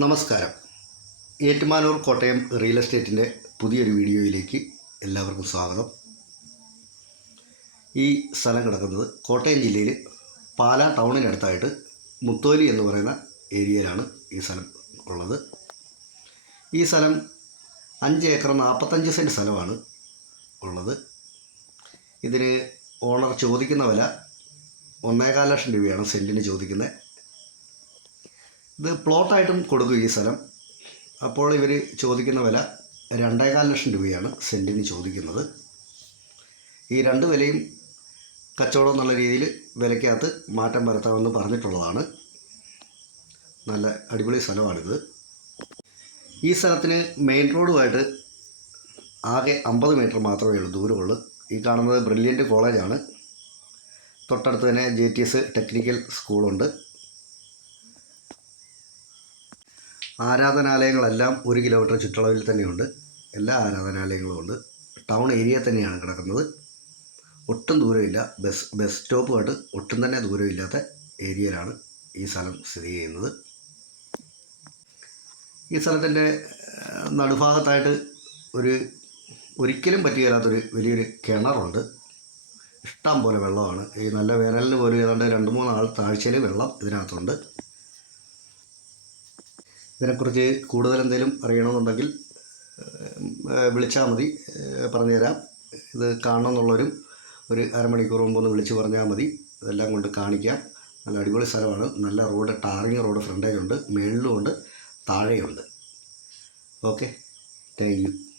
നമസ്കാരം. ഏറ്റുമാനൂർ കോട്ടയം റിയൽ എസ്റ്റേറ്റിന്റെ പുതിയൊരു വീഡിയോയിലേക്ക് എല്ലാവർക്കും സ്വാഗതം. ഈ സ്ഥലം കിടക്കുന്നത് കോട്ടയം ജില്ലയിൽ പാലാ ടൗണിനടുത്തായിട്ട് മുത്തോലി എന്ന് പറയുന്ന ഏരിയയിലാണ് ഈ സ്ഥലം ഉള്ളത്. ഈ സ്ഥലം അഞ്ച് ഏക്കർ നാൽപ്പത്തഞ്ച് സെന്റ് സ്ഥലമാണ് ഉള്ളത്. ഇതിന് ഓണർ ചോദിക്കുന്ന വില ഒന്നേകാൽ ലക്ഷം രൂപയാണ് സെന്റിന് ചോദിക്കുന്നത് ഇത് പ്ലോട്ടായിട്ടും കൊടുക്കും ഈ സ്ഥലം. അപ്പോൾ ഇവർ ചോദിക്കുന്ന വില രണ്ടേകാൽ ലക്ഷം രൂപയാണ് സെന്റിന് ചോദിക്കുന്നത്. ഈ രണ്ട് വിലയും കച്ചവടം എന്നുള്ള രീതിയിൽ വിലയ്ക്കകത്ത് മാറ്റം വരുത്താമെന്ന് പറഞ്ഞിട്ടുള്ളതാണ്. നല്ല അടിപൊളി സ്ഥലമാണിത്. ഈ സ്ഥലത്തിന് മെയിൻ റോഡുമായിട്ട് ആകെ അമ്പത് മീറ്റർ മാത്രമേ ഉള്ളൂ ദൂരമുള്ളൂ. ഈ കാണുന്നത് ബ്രില്യന്റ് കോളേജാണ്. തൊട്ടടുത്ത് തന്നെ ജെ ടി എസ് ടെക്നിക്കൽ സ്കൂളുണ്ട്. ആരാധനാലയങ്ങളെല്ലാം ഒരു കിലോമീറ്റർ ചുറ്റളവിൽ തന്നെയുണ്ട്. എല്ലാ ആരാധനാലയങ്ങളും ഉണ്ട്. ടൗൺ ഏരിയ തന്നെയാണ് കിടക്കുന്നത്. ഒട്ടും ദൂരമില്ല. ബസ് ബസ് സ്റ്റോപ്പുമായിട്ട് ഒട്ടും തന്നെ ദൂരമില്ലാത്ത ഏരിയയിലാണ് ഈ സ്ഥലം സ്ഥിതി ചെയ്യുന്നത്. ഈ സ്ഥലത്തിന്റെ നടുഭാഗത്തായിട്ട് ഒരു ഒരിക്കലും പറ്റുകയില്ലാത്തൊരു വലിയൊരു കിണറുണ്ട്. ഇഷ്ടം പോലെ വെള്ളമാണ്. ഈ നല്ല വേനലിന് പോലും ഏതാണ്ട് രണ്ട് മൂന്ന് ആൾ താഴ്ചയിൽ വെള്ളം ഇതിനകത്തുണ്ട്. ഇതിനെക്കുറിച്ച് കൂടുതൽ എന്തെങ്കിലും അറിയണമെന്നുണ്ടെങ്കിൽ വിളിച്ചാൽ മതി. പറഞ്ഞുതരാം. ഇത് കാണണമെന്നുള്ളവരും ഒരു അരമണിക്കൂർ മുമ്പ് ഒന്ന് വിളിച്ച് പറഞ്ഞാൽ മതി. ഇതെല്ലാം കൊണ്ട് കാണിക്കാം. നല്ല അടിപൊളി സ്ഥലമാണ്. നല്ല റോഡ് ടാറിങ് റോഡ് ഫ്രണ്ടേജുണ്ട് മേളിലും ഉണ്ട് താഴെയുണ്ട്. ഓക്കെ. Thank you.